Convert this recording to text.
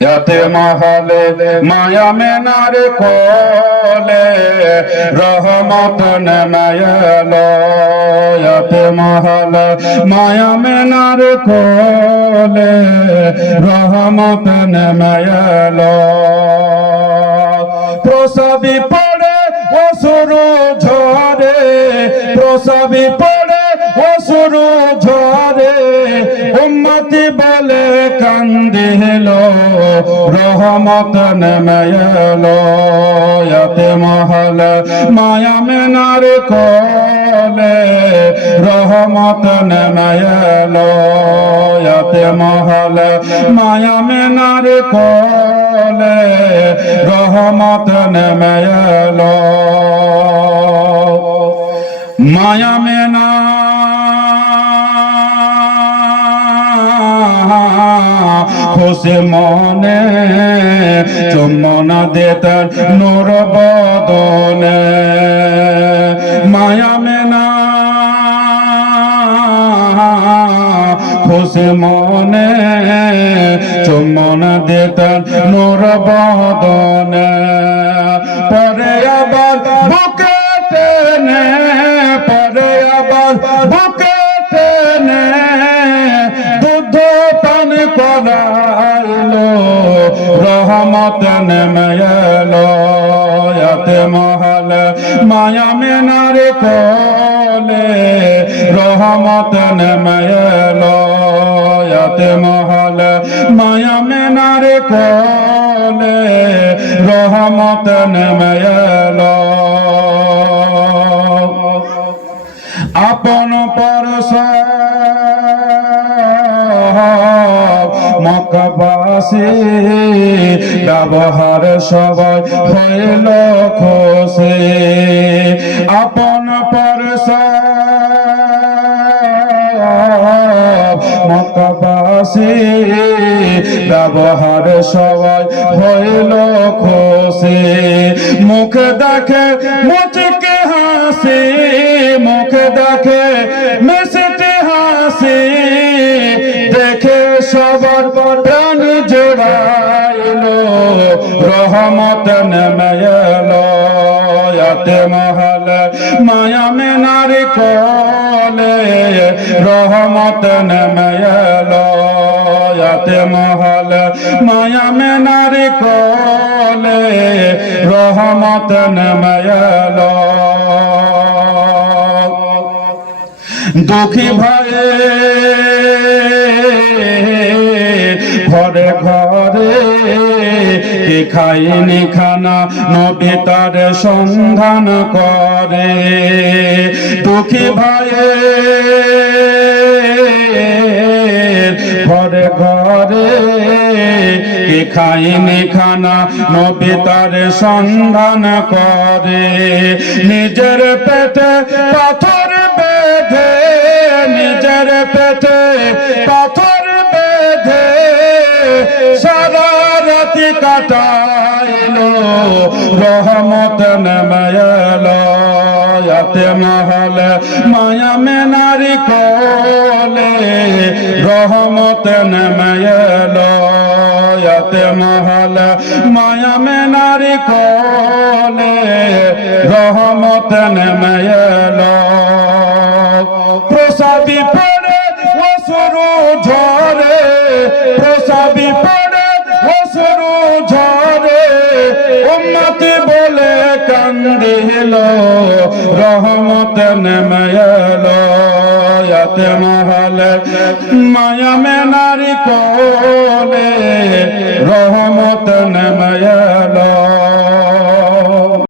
যাতে মহলে মায়া মেনার কোলে, রহমত নময়ল যাতে মহলে মায়া মেনার কোলে, রহমত নময়ল প্রসবি পড়ে অসুরু ঝরে প্রসবি পড়ে অসুরু ঝরে, উম্মতি বলে কান্দিল। রহমত নেমেল ইয়াতে মহল মায়া মেনার কোলে। রহমত নেমেল ইয়াতে মহল মায়া মেনার কোলে। রহমত নেমেল মায়া খুশি মনে চুম্বন দেতার নূর বদনে। মায়া মেনা, খুশি মনে চুম্বন দেতার নূর বদনে। পরে আবার বুকে টেনে, পরে আবার বুকে টেনে, দুধ পান করাইলো রহমত নেমেলো ইয়াতে মহল মায়া মেনার কোলে রহমত নেমেলো ইয়াতে মহল মায়া মেনার কোলে রহমত নেমেলো আপন পরশ মকবাসী ব্যবহার সবাই হইল খুশি। আপন পরশ মকবাসী ব্যবহার সবাই হইল খুশি। মুখ দেখে মুচকে হাসে, মুখ দেখে মেসেটে হাসে। দেখে সবার প্রাণ জোড়াইল, রহমত নেমেল মহল, মায়া মেনার কোলে, রহমত নেমেল ইয়াতে মহল, মায়া মেনার কোলে, রহমত নেমেল। দুঃখী ভয়ে ঘরে ঘরে কে খাইনি খানা, নবী তার সন্ধান করে। দুঃখী ভয়ে ঘরে ঘরে কে খাইনি খানা, নবী তার সন্ধান করে। নিজের পেটে পাথর কাটাইলো, রহমত নেমেল ইয়াতে মহল মায়া মেনারি কোলে, রহমত নেমেল ইয়াতে মহল মায়া মেনারি কোলে, রহমত নেমেল প্রসাবি পড়ে, অসুরু ঝরে প্রসাবি কান্দিল রহমত নেমেল ইয়াতে মহল মায়া মেনারি কোলে রহমত নেমেল